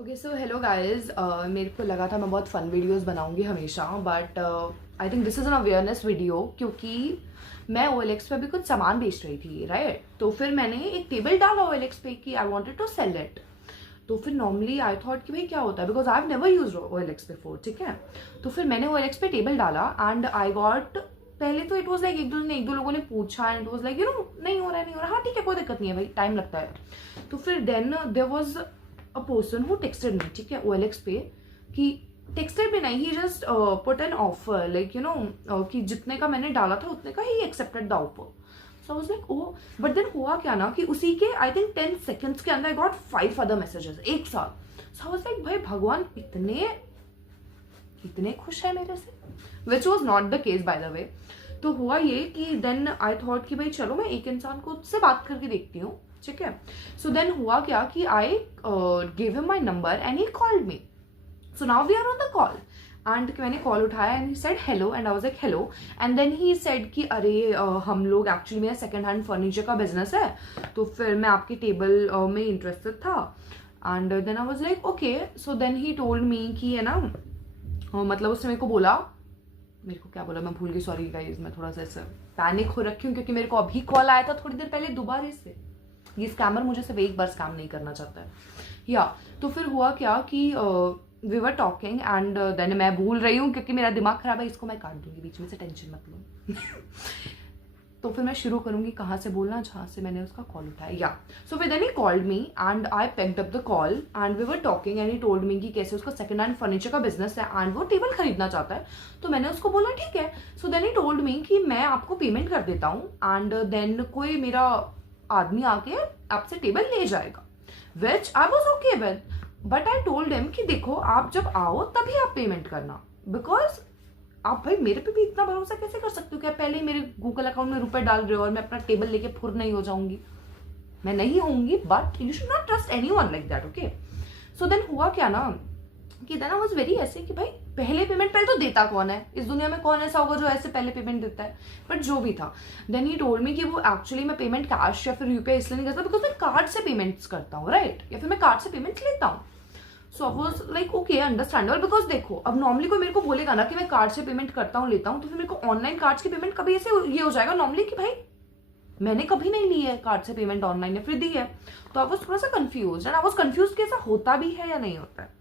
Okay so hello guys, मेरे को लगा था मैं बहुत फन वीडियोस बनाऊंगी हमेशा, but I think this is an awareness video क्योंकि मैं OLX पे भी कुछ सामान बेच रही थी, राइट? तो फिर मैंने एक टेबल डाला OLX पे कि I wanted to sell it. तो फिर नॉर्मली आई थॉट कि भाई क्या होता है, because I have never used OLX before, ठीक है? तो फिर मैंने OLX पे टेबल डाला एंड आई गॉट, पहले तो इट वाज लाइक एक दो लोगों ने पूछा एंड इट वाज लाइक नहीं हो रहा है, नहीं हो रहा, हाँ ठीक है कोई दिक्कत नहीं है भाई, टाइम लगता है। तो फिर then there was a person who texted me, ठीक है, OLX पे, कि टेक्सटेड भी नहीं, ही just put an offer like कि जितने का मैंने डाला था उतने का ही accepted the offer. So I was like oh, but then हुआ क्या ना कि उसी के आई थिंक 10 सेकंड्स के अंदर आई गॉट 5 अदर मैसेजेस एक साथ। सो आई वाज लाइक भाई भगवान इतने इतने खुश है मेरे से, which was not the case by the way. तो हुआ ये कि देन आई थॉट कि भाई चलो मैं एक इंसान को से बात करके देखती हूँ, ठीक है? सो देन हुआ क्या कि I give him my number and he called me. So now we are on the call and मैंने कॉल उठाया and he said hello and I was like hello. And then he said कि अरे हम लोग actually मेरा second hand furniture का business है, तो फिर मैं आपकी टेबल में इंटरेस्टेड था। And then I was like okay. So then he told me कि है ना, मतलब उसने मेरे को बोला, मेरे को क्या बोला मैं भूल गई, सॉरी गाइस, मैं थोड़ा सा ऐसा पैनिक हो रखी हूँ क्योंकि मेरे को अभी कॉल आया था थोड़ी देर पहले दोबारा से। ये स्कैमर मुझे सिर्फ एक बार स्कैम नहीं करना चाहता है या। तो फिर हुआ क्या कि we were talking and then मैं भूल रही हूँ क्योंकि मेरा दिमाग खराब है, इसको मैं काट दूंगी बीच में से, टेंशन मत लो। तो फिर मैं शुरू करूंगी कहाँ से बोलना, जहाँ से मैंने उसका कॉल उठाया या। सो फिर then he called me and I picked up the call and we were talking and he told me कि कैसे उसका सेकंड हैंड फर्नीचर का बिजनेस है एंड वो टेबल खरीदना चाहता है। तो मैंने उसको बोला ठीक है। सो देन ही टोल्ड मी कि मैं आपको पेमेंट कर देता हूँ एंड देन कोई मेरा आदमी आके आपसे टेबल ले जाएगा, which I was okay with. But I told him कि देखो आप जब आओ तभी आप पेमेंट करना, बिकॉज आप भाई मेरे पे भी इतना भरोसा कैसे कर सकते हो कि आप पहले ही मेरे गूगल अकाउंट में रुपए डाल रहे हो और मैं अपना टेबल लेके फुर नहीं हो जाऊंगी? मैं नहीं होंगी, but you should not trust anyone like that, okay? So then हुआ क्या ना कि देन आई वाज वेरी ऐसे कि भाई पहले पेमेंट, पहले तो देता कौन है इस दुनिया में, कौन ऐसा होगा जो ऐसे पहले पेमेंट देता है? बट जो भी था, देन ही टोल्ड मी कि वो एक्चुअली मैं पेमेंट कैश या फिर यूपीआई इसलिए नहीं करता बिकॉज मैं कार्ड से पेमेंट्स करता हूँ, राइट? या फिर मैं कार्ड से पेमेंट्स लेता हूँ। So I was like okay understandable, because देखो अब नॉर्मली कोई मेरे को बोलेगा ना कि मैं कार्ड से पेमेंट करता हूँ लेता हूँ, तो फिर मेरे को ऑनलाइन कार्ड की पेमेंट कभी ऐसे ये हो जाएगा नॉर्मली कि भाई मैंने कभी नहीं ली है कार्ड से पेमेंट ऑनलाइन या फिर दी है। तो आई वाज थोड़ा सा confuse and I was confuse कि ऐसा होता भी है या नहीं होता है।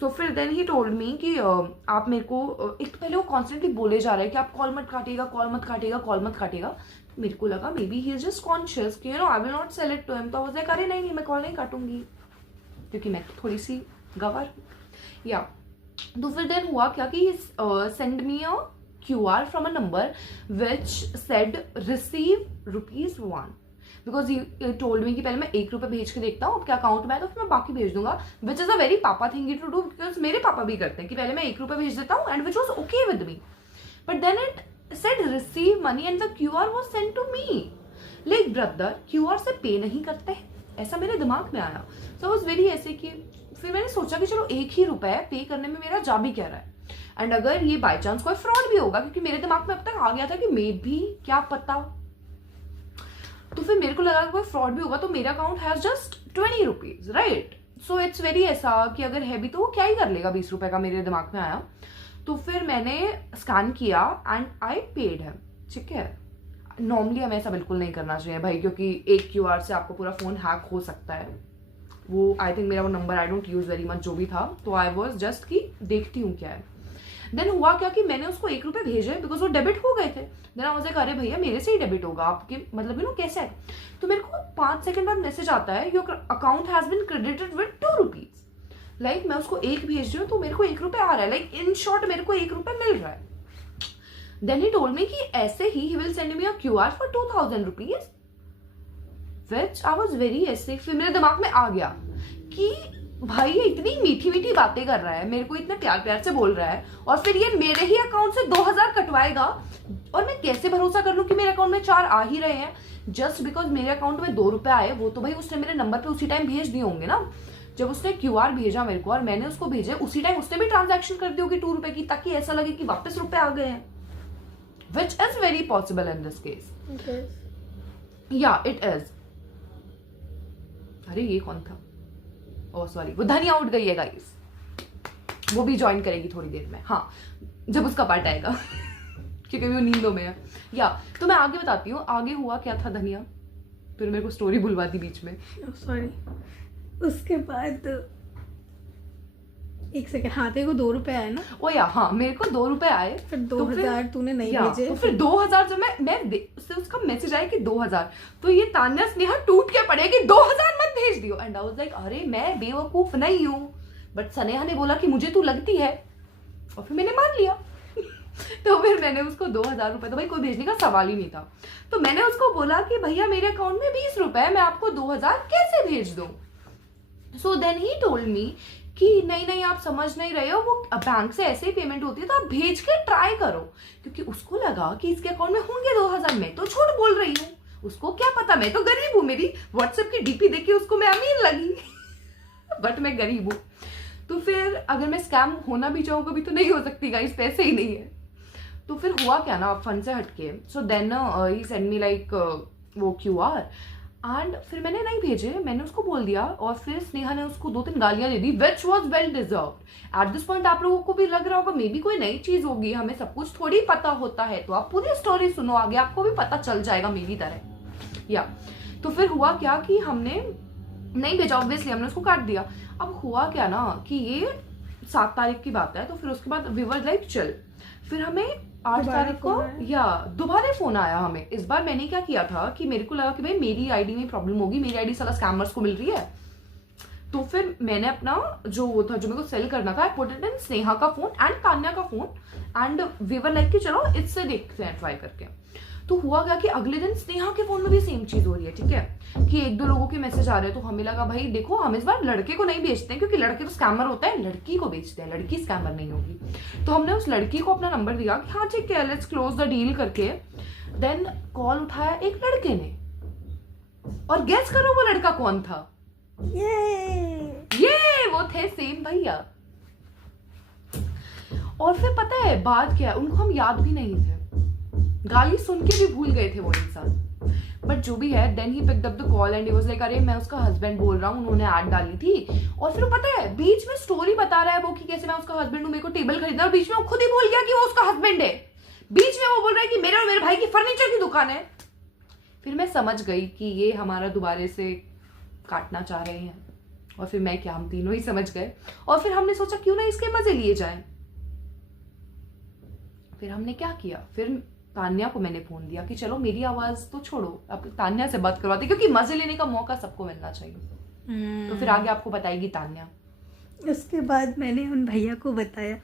सो फिर देन ही टोल्ड मी कि आप मेरे को एक तो पहले वो कॉन्स्टेंटली बोले जा रहे हैं कि आप कॉल मत काटिएगा, कॉल मत काटिएगा, कॉल मत काटिएगा। तो मेरे को लगा maybe he is just conscious कि I will not sell it to him. तो आई वाज लाइक अरे नहीं मैं कॉल नहीं काटूंगी क्योंकि मैं थोड़ी सी गवार या। तो फिर देन हुआ क्या कि send me a QR from a number which said receive ₹1 because he told me कि पहले मैं ₹1 भेज के देखता हूँ आपके अकाउंट में है तो फिर मैं बाकी भेज दूंगा, विच इज अ वेरी पापा थिंग टू डू बिकॉज मेरे पापा भी करते हैं कि पहले मैं ₹1 भेज देता हूँ and which was okay with me. But then it said receive money and the QR was send to me. Like brother QR से पे नहीं करते, ऐसा मेरे दिमाग में आया। सो वॉज वेरी ऐसे कि फिर मैंने सोचा कि चलो ₹1 पे करने में मेरा जा भी क्या रहा है, एंड अगर ये बाय चांस कोई फ्रॉड भी होगा, क्योंकि मेरे दिमाग में अब तक आ गया था कि मे भी क्या पता। तो फिर मेरे को लगा कि कोई फ्रॉड भी होगा तो मेरा account has just ₹20, right? So it's very ऐसा कि अगर है भी तो वो क्या ही कर लेगा ₹20 का, मेरे दिमाग में आया। तो फिर मैंने स्कैन किया एंड आई पेड है, ठीक है? नॉर्मली हमें ऐसा बिल्कुल नहीं करना चाहिए भाई, क्योंकि एक QR से आपको पूरा फोन हैक हो सकता है। वो आई थिंक मेरा वो number I don't use very much जो भी था, तो आई वॉज जस्ट कि देखती हूँ क्या है। देन हुआ क्या कि मैंने उसको ₹1 भेजे बिकॉज वो डेबिट हो गए थे। देन आई वाज लाइक अरे भैया मेरे से ही डेबिट होगा आपके, मतलब कैसे है? तो मेरे को 5 सेकंड बाद मैसेज आता है your account has been credited with ₹2। Like मैं उसको 1 भेज रही हूँ तो मेरे को ₹1 आ रहा है, लाइक इन शॉर्ट मेरे को ₹1 मिल रहा है। देन ही टोल्ड मी कि ऐसे he will send me a QR for ₹2000, which I was very ऐसे। फिर मेरे दिमाग में आ गया कि भाई ये इतनी मीठी मीठी बातें कर रहा है, मेरे को इतने प्यार प्यार से बोल रहा है और फिर ये मेरे ही अकाउंट से 2000 कटवाएगा, और मैं कैसे भरोसा कर लूं कि मेरे अकाउंट में 4 आ ही रहे हैं जस्ट बिकॉज मेरे अकाउंट में ₹2 आए। वो तो भाई उसने मेरे नंबर पे उसी टाइम भेज दिए होंगे ना, जब उसने QR भेजा मेरे को और मैंने उसको भेजे उसी टाइम उसने भी ट्रांजेक्शन कर दी होगी ₹2 की, ताकि ऐसा लगे कि वापस रुपए आ गए हैं, which is very possible in this case या इट इज। अरे ये कौन था? ओह सॉरी, वो धनिया उठ गई है गाइस, वो भी ज्वाइन करेगी थोड़ी देर में, हाँ जब उसका पार्ट आएगा क्योंकि वो नींदों में है। या तो मैं आगे बताती हूँ आगे हुआ क्या था धनिया, फिर मेरे को स्टोरी बुलवा दी बीच में। सॉरी। उसके बाद 1 सेकंड, हाँ तेरे को 2 रुपए आए ना? ओ या हाँ, मेरे को 2 रुपए आए। फिर 2000 तूने नहीं भेजे। तो फिर 2000 जब मैं उससे उसका मैसेज आया कि 2000, तो ये तान्या स्नेहा टूट के पड़े कि 2000 मत भेज दियो। एंड आई वाज लाइक अरे मैं बेवकूफ नहीं हूँ, बट स्नेहा ने बोला कि मुझे तू लगती है, और फिर मैंने मान लिया तो फिर मैंने उसको 2000 रुपए, तो भाई कोई भेजने का सवाल ही नहीं था, तो मैंने उसको बोला कि भैया मेरे अकाउंट में 20 रुपए है, मैं आपको 2000 कैसे भेज दूं। सो देन ही टोल्ड मी कि नहीं आप समझ नहीं रहे हो, वो बैंक से ऐसे ही पेमेंट होती है, तो आप भेज के ट्राई करो, क्योंकि उसको लगा कि इसके अकाउंट में होंगे 2000, मैं तो झूठ बोल रही हूँ, उसको क्या पता, मैं तो गरीब हूँ, मेरी व्हाट्सएप की डीपी देख के उसको मैं अमीर लगी बट मैं गरीब हूँ। तो फिर अगर मैं स्कैम होना भी चाहूँ कभी तो नहीं हो सकती गाइस, पैसे ही नहीं है। तो फिर हुआ क्या ना, फन से हटके, so then he send me like वो QR, एंड फिर मैंने नहीं भेजे, मैंने उसको बोल दिया, और फिर स्नेहा ने उसको 2-3 गालियां दे दी, which was well deserved. At this point आप लोगों को भी लग रहा होगा मे बी कोई नई चीज होगी, हमें सब कुछ थोड़ी पता होता है, तो आप पूरी स्टोरी सुनो, आगे आपको भी पता चल जाएगा मेरी तरह। या तो फिर हुआ क्या कि हमने नहीं भेजा, ऑब्वियसली हमने उसको काट दिया। अब हुआ क्या ना कि ये 7 तारीख की बात है, तो फिर उसके बाद वी वर लाइक चल, फिर हमें 8 तारीख को या दोबारा फोन आया हमें। इस बार मैंने क्या किया था कि मेरे को लगा कि भाई मेरी आईडी में प्रॉब्लम होगी, मेरी आईडी साला स्कैमर्स को मिल रही है, तो फिर मैंने अपना जो वो था जो मेरे को सेल करना था, I put it in Sneha का फोन एंड तान्या का phone, and we were like कि चलो इससे देखते हैं ट्राई करके। तो हुआ क्या कि अगले दिन स्नेहा के फोन में भी सेम चीज हो रही है, ठीक है, कि 1-2 लोगों के मैसेज आ रहे हैं, तो हमें लगा भाई देखो हम इस बार लड़के को नहीं बेचते हैं, क्योंकि लड़के तो स्कैमर होता है, लड़की को बेचते हैं, लड़की स्कैमर नहीं होगी। तो हमने उस लड़की को अपना नंबर दिया कि हाँ ठीक है लेट्स क्लोज द डील करके। देन कॉल उठाया एक लड़के ने, और गेस करो वो लड़का कौन था? ये वो थे सेम भैया। और फिर पता है बात क्या है, उनको हम याद भी नहीं थे, गाली सुन के भी भूल गए थे वो इंसान, बट जो भी है। Then he picked up the call and he was like अरे मैं उसका हस्बैंड बोल रहा हूँ, उन्होंने ऐड डाली थी। और फिर पता है बीच में स्टोरी बता रहा है वो कि कैसे मैं उसका हस्बैंड हूँ, मेरे को टेबल खरीदना, और बीच में वो खुद ही भूल गया कि वो उसका हस्बैंड है। बीच में वो बोल रहा है कि मेरे और मेरे भाई की फर्नीचर की दुकान है। फिर मैं समझ गई कि ये हमारा दोबारा से काटना चाह रहे हैं, और फिर मैं क्या, हम तीनों ही समझ गए, और फिर हमने सोचा क्यों ना इसके मजे लिए जाए। फिर हमने क्या किया, फिर तान्या को मैंने फोन दिया कि चलो मेरी आवाज तो छोड़ो, अब तान्या से बात करवाते, क्योंकि मजे लेने का मौका सबको मिलना चाहिए। तो फिर आगे आपको बताएगी तान्या। उसके बाद मैंने उन भैया को बताया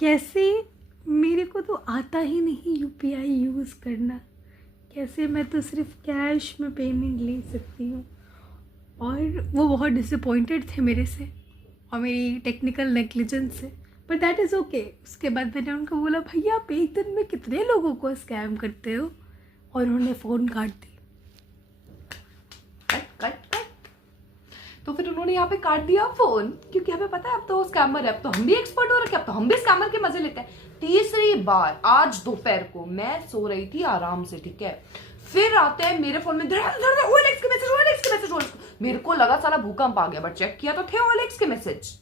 कैसे मेरे को तो आता ही नहीं UPI यूज़ करना, कैसे मैं तो सिर्फ कैश में पेमेंट ले सकती हूँ। और वो बहुत डिसअपॉइंटेड थे मेरे से और मेरी टेक्निकल नेग्लिजेंस से, बट दैट इज़ ओके। उसके बाद मैंने उनको बोला भैया आप एक दिन में कितने लोगों को स्कैम करते हो, और उन्होंने फ़ोन काट दी। कट। तो फिर उन्होंने यहाँ पे काट दिया फोन, क्योंकि हमें पता है अब तो वो स्कैमर है, अब तो हम भी एक्सपर्ट हो रखे, अब तो हम भी स्कैमर के मजे लेते हैं। तीसरी बार आज दोपहर को मैं सो रही थी आराम से, ठीक है, फिर आते हैं मेरे फोन में OLX के मैसेज। मेरे को लगा साला भूकंप आ गया, बट चेक किया तो थे OLX के मैसेज।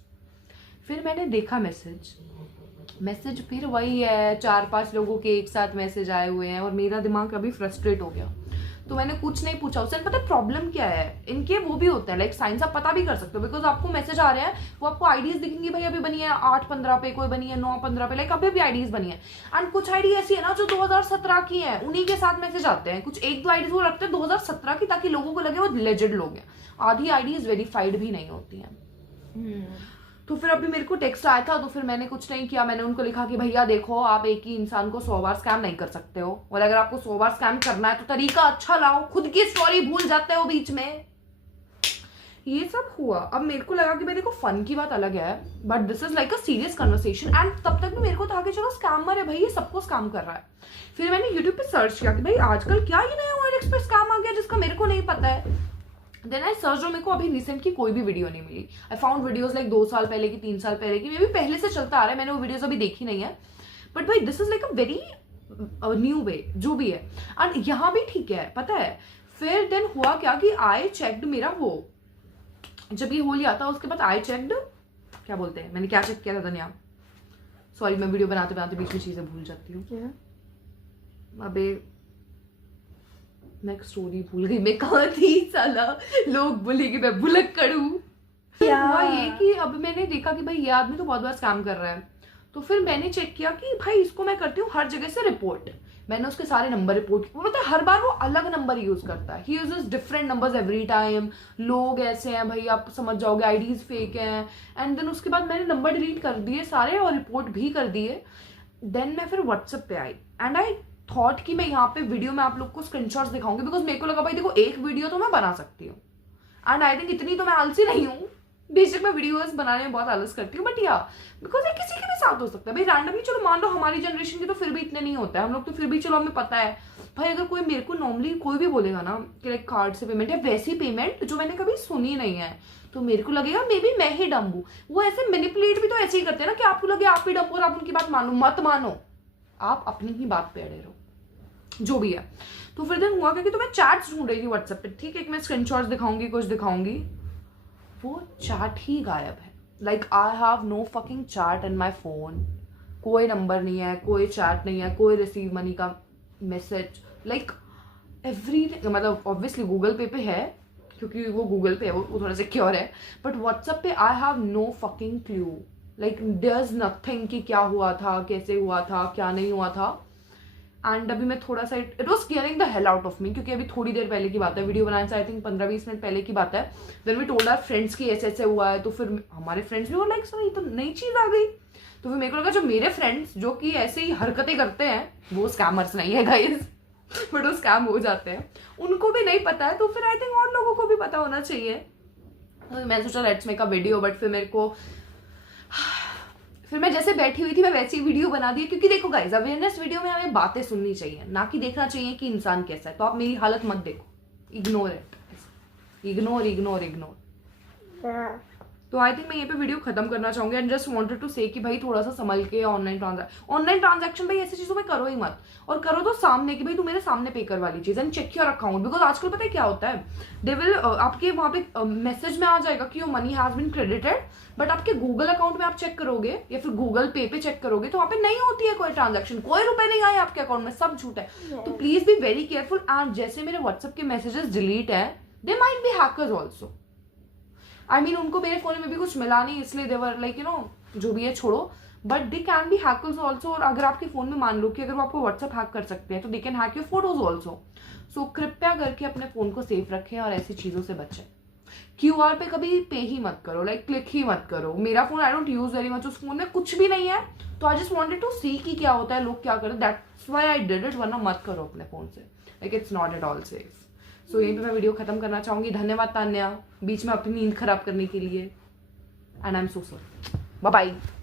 फिर मैंने देखा मैसेज फिर वही है, 4-5 लोगों के एक साथ मैसेज आए हुए हैं, और मेरा दिमाग अभी फ्रस्ट्रेट हो गया। तो मैंने कुछ नहीं पूछा उससे, पता है प्रॉब्लम क्या है, इनके वो भी होते हैं लाइक साइंस आप पता भी कर सकते हो, बिकॉज आपको मैसेज आ रहे हैं, वो आपको आईडीज दिखेंगी, भाई अभी बनी है 8-15 पे, कोई बनी है 9-15 पे, लाइक अभी आईडीज बनी है। एंड कुछ आईडी ऐसी है ना जो 2017 की है, उन्हीं के साथ मैसेज आते हैं, कुछ 1-2 आईडीज वो रखते हैं 2017 की, ताकि लोगों को लगे वो लेजेंड लोग हैं। आधी आईडीज वेरीफाइड भी नहीं होती हैं। तो फिर अभी मेरे को टेक्स्ट आया था, तो फिर मैंने कुछ नहीं किया, मैंने उनको लिखा कि भैया देखो आप एक ही इंसान को 100 बार स्कैम नहीं कर सकते हो, और अगर आपको 100 बार स्कैम करना है तो तरीका अच्छा लाओ, खुद की स्टोरी भूल जाते हो बीच में। ये सब हुआ। अब मेरे को लगा कि भाई देखो फन की बात अलग है, but this is like a serious conversation, and तब तक भी मेरे को था कि चलो स्कैमर है भाई, ये सबको स्कैम कर रहा है। फिर मैंने यूट्यूब पे सर्च किया कि भाई आजकल क्या ये नया OLX पे स्कैम आ गया जिसका मेरे को नहीं पता है। देन आई सर्च, मेरे को अभी रिसेंट की कोई भी वीडियो नहीं मिली। आई फाउंड वीडियोस लाइक 2 साल पहले की, 3 साल पहले की, मे भी पहले से चलता आ रहा है, मैंने वो वीडियोस अभी देखी नहीं है, बट भाई this is like a very new way जो भी है, एंड यहाँ भी ठीक है पता है। फिर देन हुआ क्या कि आई चेक्ड मेरा वो जब ये हो लिया था उसके बाद आई चेक्ड, क्या बोलते हैं, मैंने क्या चेक किया था धनिया, सॉरी मैं वीडियो बनाते बनाते बीच में चीजें भूल जाती हूँ। क्या? अबे मैं एक स्टोरी भूल गई, मैं कहाँ थी साला, लोग बोलेंगे मैं भुलक्कड़ हूँ। हुआ ये कि अब मैंने देखा कि भाई ये आदमी तो बहुत बार स्कैम कर रहा है, तो फिर मैंने चेक किया कि भाई इसको मैं करती हूँ हर जगह से रिपोर्ट। मैंने उसके सारे नंबर रिपोर्ट किए, मतलब हर बार वो अलग नंबर यूज करता है, he uses different numbers every time. लोग ऐसे हैं भाई, आप समझ जाओगे, आईडीज फेक हैं। एंड देन उसके बाद मैंने नंबर डिलीट कर दिए सारे और रिपोर्ट भी कर दिए। देन मैं फिर व्हाट्सएप पे आई एंड आई थॉट कि मैं यहाँ पे वीडियो में आप लोग को स्क्रीनशॉट्स दिखाऊंगी, बिकॉज मेरे को लगा भाई देखो एक वीडियो तो मैं बना सकती हूँ, एंड आई थिंक इतनी तो मैं आलसी नहीं हूँ। बेशक मैं वीडियोस बनाने में बहुत आलस करती हूँ, बट या बिकॉज ये किसी के भी साथ हो सकता है भाई, रैंडमली। चलो मान लो हमारी जनरेशन के तो फिर भी इतने नहीं होता है, हम लोग तो फिर भी चलो हमें पता है भाई। अगर कोई मेरे को नॉर्मली कोई भी बोलेगा ना कि लाइक कार्ड से पेमेंट या वैसी पेमेंट जो मैंने कभी सुनी नहीं है, तो मेरे को लगेगा मे बी मैं ही डम हूँ। वो ऐसे मैनिपुलेट भी तो ऐसे ही करते हैं ना कि आपको लगे आप ही डम हो और आप उनकी बात मानो, मत मानो, आप अपनी ही बात पे अड़े रहो, जो भी है। तो फिर दिन हुआ क्योंकि तो मैं चैट्स ढूंढ रही थी व्हाट्सएप पे, ठीक है, एक मैं स्क्रीनशॉट्स दिखाऊंगी, कुछ दिखाऊंगी, वो चैट ही गायब है। Like I have no fucking chat in my phone, कोई नंबर नहीं है, कोई चैट नहीं है, कोई रिसीव मनी का मैसेज, लाइक एवरीथिंग। मतलब ऑब्वियसली गूगल पे है क्योंकि वो गूगल पे है, वो थोड़ा सिक्योर है, बट व्हाट्सएप पे I have no fucking clue, like there is nothing कि क्या हुआ था, कैसे हुआ था, क्या नहीं हुआ था। एंड अभी मैं थोड़ा सा it was squaring the hell out of me, क्योंकि अभी थोड़ी देर पहले की बात है, वीडियो बनाने से आई थिंक 15-20 मिनट पहले की बात है। Then we told our friends की ऐसे ऐसे हुआ है, तो फिर हमारे फ्रेंड्स भी वो लाइक सर ये तो नई चीज आ गई। तो फिर मेरे को लगा जो मेरे फ्रेंड्स जो कि ऐसे ही हरकतें करते हैं, वो स्कैमर्स नहीं है गाइस, बट वो स्कैम हो जाते हैं, उनको भी नहीं पता है, तो फिर आई थिंक और लोगों को भी पता होना चाहिए। तो मैं सोचा let's make a video, but फिर मेरे को फिर मैं जैसे बैठी हुई थी मैं वैसी वीडियो बना दी, क्योंकि देखो गाइस अवेयरनेस वीडियो में हमें बातें सुननी चाहिए, ना कि देखना चाहिए कि इंसान कैसा है। तो आप मेरी हालत मत देखो, ignore it, ignore ignore ignore. तो आई थिंक मैं ये पे वीडियो खत्म करना चाहूंगी एंड जस्ट वांटेड टू से कि भाई थोड़ा सा संभल के ऑनलाइन ट्रांजैक्शन भाई ऐसी चीजों में करो ही मत, और करो तो सामने कि भाई तू मेरे सामने पे कर वाली चीज, and check your account. Because आजकल पता है क्या होता है, दे विल आपके वहां पे मैसेज में आ जाएगा कि your money has been credited, but आपके गूगल अकाउंट में आप चेक करोगे या फिर गूगल पे चेक करोगे तो वहां पे नहीं होती है कोई ट्रांजेक्शन, कोई रुपए नहीं आए आपके अकाउंट में, सब झूठ है। तो please be very careful. And जैसे मेरे व्हाट्सएप के मैसेजेस डिलीट है, they might be hackers also. I mean उनको मेरे फोन में भी कुछ मिला नहीं, इसलिए देवर लाइक यू नो जो भी है छोड़ो, but they can be hackers also. और अगर आपके फोन में मान लो कि अगर वो आपको व्हाट्सएप हैक कर सकते हैं तो they can hack your photos also. So कृपया करके अपने फोन को सेफ रखें और ऐसी चीजों से बचें। क्यूआर पे कभी पे ही मत करो, लाइक क्लिक ही मत करो। मेरा phone I don't use very much, उस फोन में कुछ भी नहीं है, तो I just wanted to see कि क्या होता है, लोग क्या करते, that's why I did it. वरना मत करो अपने फोन से, like it's not at all safe. So यहीं पे मैं वीडियो खत्म करना चाहूंगी। धन्यवाद तान्या बीच में अपनी नींद खराब करने के लिए, and I am so sorry. Bye bye.